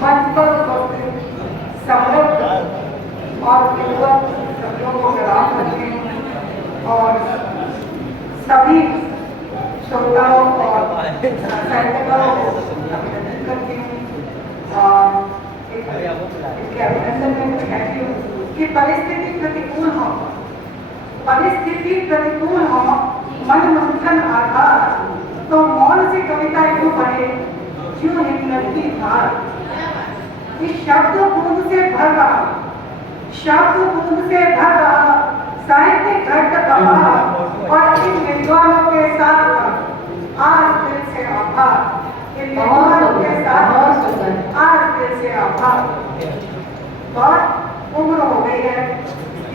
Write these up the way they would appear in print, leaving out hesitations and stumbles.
मंच पर उपस्थित समृद्ध और विद्वत सभ्यों को प्रणाम करती हूँ और सभी श्रोताओं और साहित्यकारों को अभिनंदन करती हूँ और इनके अभिनंदन में मैं कहती हूँ कि परिस्थिति प्रतिकूल हो मन मंथन आधार तो मौन से कविता यूं बने क्यों हिम्मत की धार। इस शब्द बूंद से भर रहा साहित्यिक घट कहा और इन विद्वानों के साथ आज दिल से आभार। इन विद्वानों के साथ आज दिल से आभार। बहुत उम्र हो गई है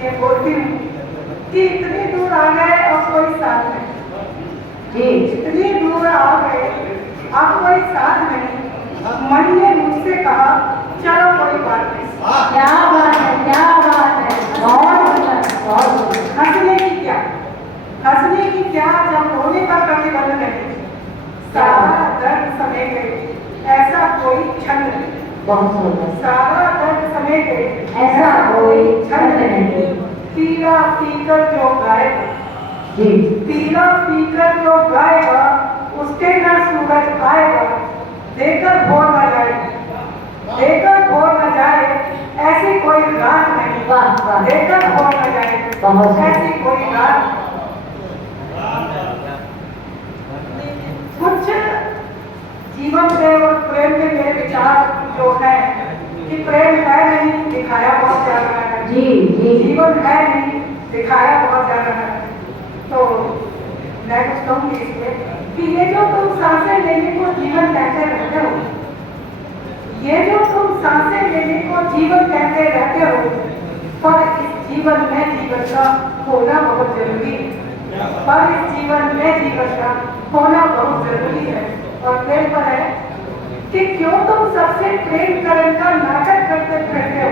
ये बोलती हूँ कि इतनी दूर आ गए और कोई साथ नहीं जी, इतनी दूर आ गए अब कोई साथ नहीं। मन ने मुझसे कहा चलो कोई बात नहीं। क्या बात है, क्या बात है। बहुत हंसने की क्या जब रोने का प्रतिबंध नहीं, सारा दर्द समेट गए ऐसा कोई क्षण नहीं। सारा दर्द समेट गए ऐसा कोई क्षण नहीं। पीला पीकर जो गाएगा पीला पीकर जो गाएगा उसके न सूरज आएगा। देकर भोर न जाए ऐसी कोई रात नहीं। देकर भोर न जाए ऐसी कोई रात। कुछ जीवन से और प्रेम के मेरे विचार जो है कि प्रेम है नहीं दिखाया बहुत जा रहा है। जीवन है नहीं दिखाया बहुत जा रहा है। तो मैं कुछ कहूँगी इसमें कि ये जो तुम सांसें लेने को जीवन कहते रहते हो, ये जो तुम सांसें लेने को जीवन कहते रहते हो, पर इस जीवन में जीवन का होना बहुत जरूरी है। पर इस जीवन में जीवन का होना बहुत जरूरी है। और प्रेम पर है कि क्यों तुम सबसे प्रेम करने का नाटक करते फिरते हो,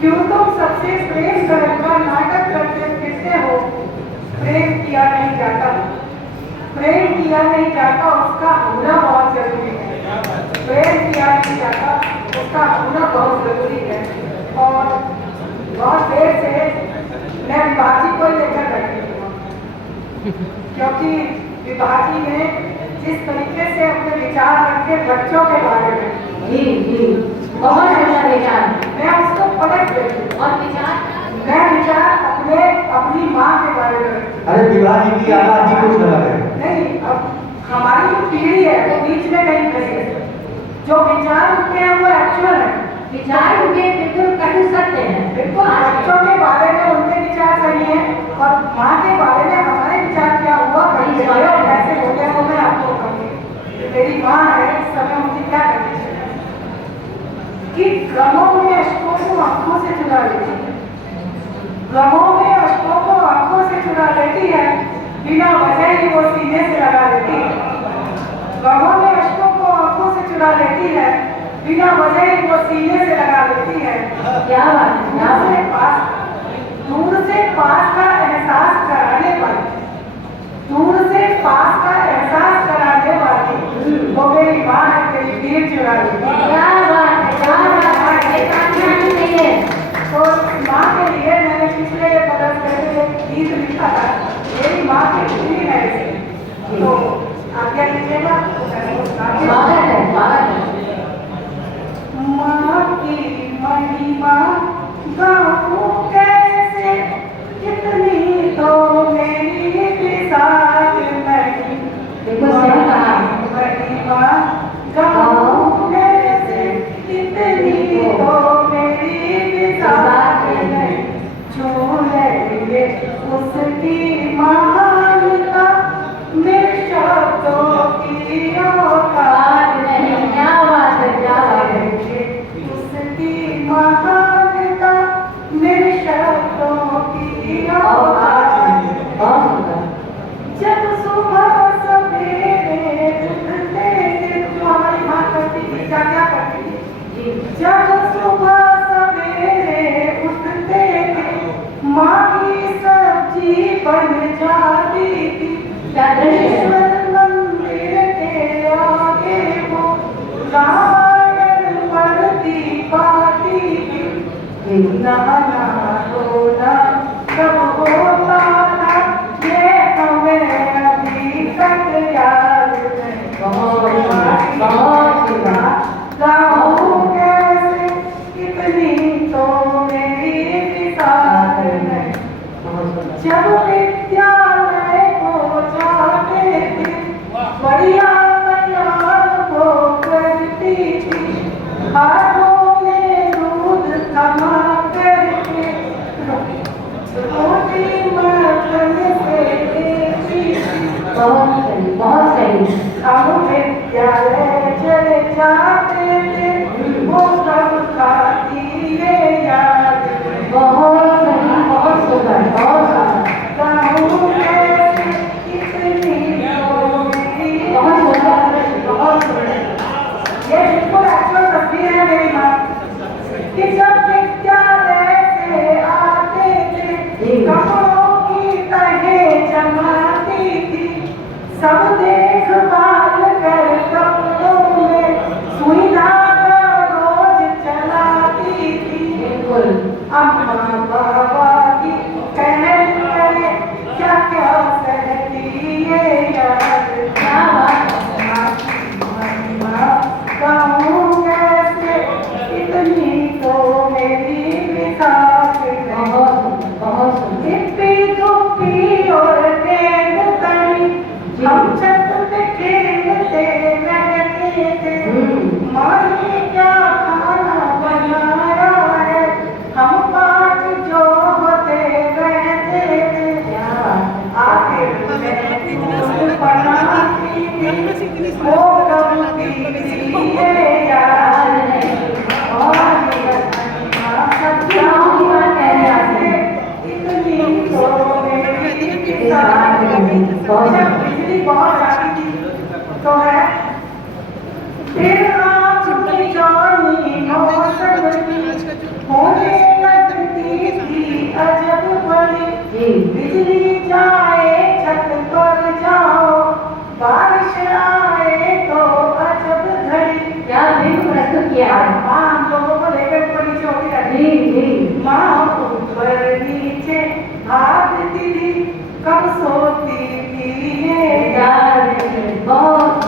क्यों तुम सबसे प्रेम करने का नाटक करते फिरते हो। प्रेम किया नहीं जाता, प्रेम किया नहीं जाता, उसका होना बहुत जरूरी है। प्रेम किया नहीं जाता, उसका होना बहुत जरूरी है। और बहुत देर से मैं विभाजी को लेकर बैठी हूँ क्योंकि विभाजी ने जिस तरीके से अपने विचार रखे बच्चों के बारे में बहुत अच्छा विचार, मैं उसको पलट गई और मैं विचार अपनी माँ के बारे में। अरे विभाजी की आजादी कुछ लगा है नहीं, अब हमारी जो पीढ़ी है वो बीच में कहीं फंसी है। जो विचार उनके हैं वो एक्चुअल है, विचार उनके बिल्कुल कह सकते हैं। बिल्कुल बच्चों के बारे में उनके विचार सही है और माँ के बारे में हमारे विचार क्या हुआ कैसे हो गया वो मैं आपको कहूँगी। मेरी माँ है, इस समय उनकी क्या करनी चाहिए कि गमों में अश्कों को आंखों से चुरा लेती है, गमों में अश्कों को आंखों से चुरा लेती है, बिना वजह ही वो सीने से लगा लेती है। गमों में अश्कों को आंखों से चुरा लेती है, बिना वजह ही वो सीने से लगा लेती है। क्या बात है। दूर से पास का एहसास कराने वाली, दूर से पास का एहसास कराने वाली वो मेरी माँ है, तेरी पीर चुरा लेती है। क्या बात है, क्या बात है। तो माँ के लिए मैंने पिछले बरस पहले एक गीत लिखा था, मेरी माँ की पीर है इसे। तो आज्ञा लीजिएगा। माँ की महिमा गाऊं कैसे, कितनी तो मेरी विसार नहीं। महिमा गाऊं कैसे, कितनी तो मेरी विसार नहीं। छू लेंगे उसकी महानता, मेरे शब्दों की औकात नहीं। क्या बात है, क्या बात है। उसकी महानता, मेरे शब्दों की औकात नहीं। जब सुबह सवेरे उठते थे, जो हमारी माँ करती थी क्या क्या करती थी, जब सुबह सवेरे उठते थे माँ की सब्जी बन जाती थी। ईश्वर मंदिर के नहाना धोना सब होता था, ये हमें अभी तक याद नहीं। गाऊं कैसे कितनी तो मेरी मिसाल नहीं। जब विद्यालय को जाते थे बढ़िया तैयार हो करती थी, हाथों में दूध थमा करके रोटी मक्खन से देती थी। बहुत सही। हम विद्यालय चले जाते थे, वो सब खाती ये याद नहीं। बहुत सही, बहुत सुंदर, बहुत सुंदर, गाऊं कैसे कितनी तो मेरी बहुत सुंदर, बहुत सुंदर। ये बिल्कुल एक्चुअल तस्वीर है मेरी माँ कि जब विद्यालय से आते थे कपड़ों की तहें जमाती थी, सब देखभाल कर कपड़ों में सुई धागा रोज चलाती थी। बिल्कुल। अम्मा बाबा की कहन करे क्या क्या सहती ये याद। क्या बात है। महिमा गाऊं कैसे इतनी तो मेरी मिसाल नहीं। बहुत सुंदर। हिप्पी दुप्पी और गेंद तनी हम छत पे खेलते रहते थे। माँ ने क्या खाना बनाया है, हम पाठ जो होते रहते थे। आखिर मैं दूध बनाती थी, वो कब पीती है याद नहीं। और सबकी माँ की बात कह रहे हैं। इतनी तो मेरी मिसाल नहीं। जब बिजली बहुत जाती थी तो है फिर रात में जानी मौसम होने लगती थी अजब बड़ी। बिजली जाए छत पर जाओ, बारिश आए तो अजब घड़ी। क्या बिल्कुल प्रस्तुत किया है। माँ हम लोगों को लेकर ऊपर नीचे होती रहती। जी। माँ ऊपर नीचे भागती थी, कब सोती थी ये याद नहीं। बहुत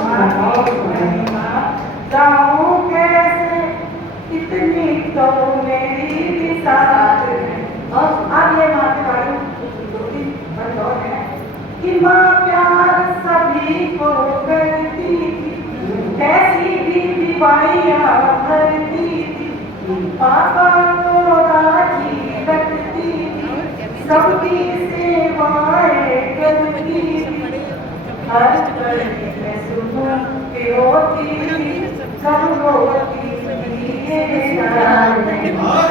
गाऊं कैसे इतनी तो मेरी मिसाल है। अब ये माँ के बारे में दो तीन बात और है कि माँ प्यार सभी को करती थी, कैसी भी बीमारियाँ भरती थी। पापा को राजी रखती थी, सबकी सेवाएं करती थी। हर गली में सुबह के होती थी, सब रोती थी ये याद नहीं। बहुत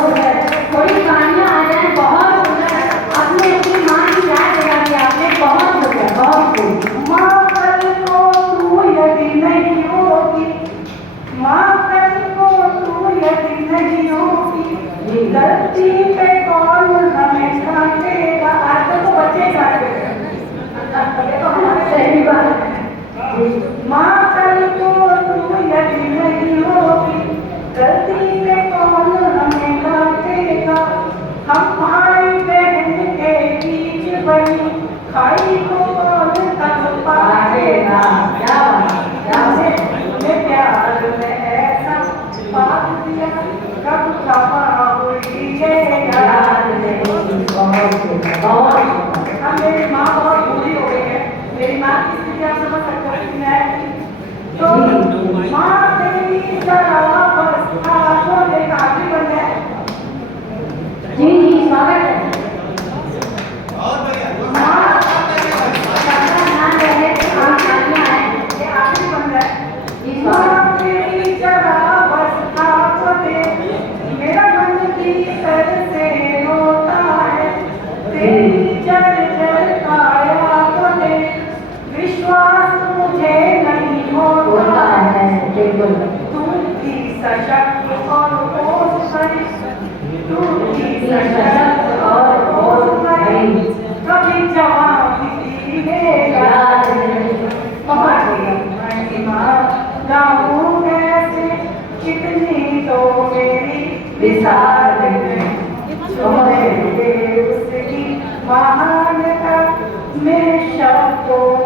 सुंदर। थोड़ी कहानियाँ आ जाए। बहुत सुंदर। आपने अपनी माँ की याद दिला दी आपने। बहुत सुंदर, बहुत सुंदर। माँ कल को तू यदि नहीं होगी, माँ कल को तू यदि नहीं होगी, धरती पे कौन हमें डांटेगा। आजकल तो बच्चे डांटते हैं, ये तो हमारे सही बात है। माँ कल को तू यदि नहीं होगी, धरती पे कौन हमें डांटेगा। हम भाई बहन के बीच बनी खाई को कौन तक पाएगा। क्या हमने प्यार में ऐसा बात दिया, कब खपा हुई ये याद नहीं। अब मेरी माँ बहुत बूढ़ी हो गई है, मेरी माँ की स्थिति आप समझ सकते हो कि मैं तो माँ तेरी जरा बस आपको एक आदमी बन गया। जी जी, स्वागत है। माँ ध्यान रहे, आप आगे आए। ये आदमी बन गया। जी, स्वागत। माँ तेरी जरा बस आपको दे, मेरा मन की तरह से रोता है। तेरी जड़ जड़ काया को दे, विश्वास मुझे नहीं होता है। बिल्कुल। तू ही सशक्त और ओस भरी, तू ही सशक्त और ओस भरी, कभी जवाब दी है याद नहीं। तुम्हारी महिमा गाऊं कैसे कितनी तो मेरी मिसाल नहीं, उसकी महानता में शब्दों